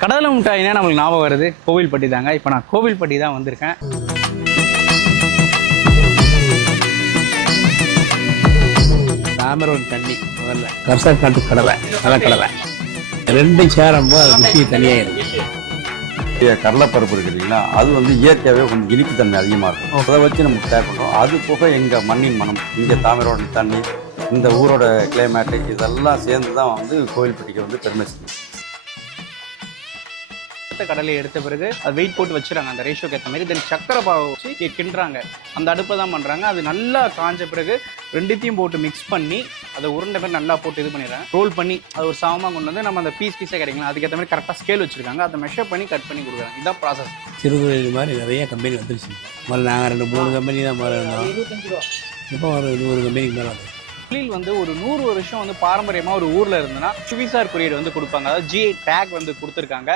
கடலை மிட்டாயினா நம்மளுக்கு ஞாபகம் வருது கோவில்பட்டி தாங்க. இப்போ நான் கோவில்பட்டி தான் வந்திருக்கேன். தாமிரம் தண்ணி முதல்ல கர்சர் காட்டு கடலை கடலை ரெண்டும் சேரும்போது அது முக்கிய தனியாக கடலைப்பருப்பு இருக்கு இல்லைங்களா, அது வந்து இயற்கையாகவே கொஞ்சம் இனிப்புத்தன்மை அதிகமாக இருக்கும். அதை வச்சு நம்ம டேக் பண்ணுறோம். அது போக எங்கள் மண்ணின் மனம், இங்கே தாமிரோட தண்ணி, இந்த ஊரோட கிளைமேட்டு இதெல்லாம் சேர்ந்து தான் வந்து கோவில்பட்டிக்கு வந்து பெருமை செய்யும். கடலை எடுத்த பிறகு அது வெயிட் போட்டு வச்சுறாங்க அந்த ரேஷியோக்கு ஏற்ற மாதிரி. தென் சக்கரை பாவை வச்சு கிண்டுறாங்க. அந்த அடுப்பை தான் பண்ணுறாங்க. அது நல்லா காஞ்ச பிறகு ரெண்டுத்தையும் போட்டு மிக்ஸ் பண்ணி அதை உருண்டை மாதிரி நல்லா போட்டு இது பண்ணிடுறாங்க. ரோல் பண்ணி அது ஒரு சாமாக கொண்டு வந்து நம்ம அந்த பீஸாக கிடைக்கலாம். அதுக்கேற்ற மாதிரி கரெக்டாக ஸ்கேல் வச்சுருக்காங்க. அதை மெஷர் பண்ணி கட் பண்ணி கொடுக்குறாங்க. இதுதான் ப்ராசஸ். சிறுதொழில் மாதிரி நிறைய கம்பெனி வந்துருச்சு. முதல்ல நாங்கள் 2-3 கம்பெனி தான் மேலே இருந்தோம். இப்போ ஒரு 100 கம்பெனிக்கு மேலே வந்து தொழில் வந்து ஒரு 100 வருஷம் வந்து பாரம்பரியமாக ஒரு ஊரில் இருந்ததுன்னா சுவிசார் குறியீடு வந்து கொடுப்பாங்க. அதாவது ஜிஐ டேக் வந்து கொடுத்துருக்காங்க.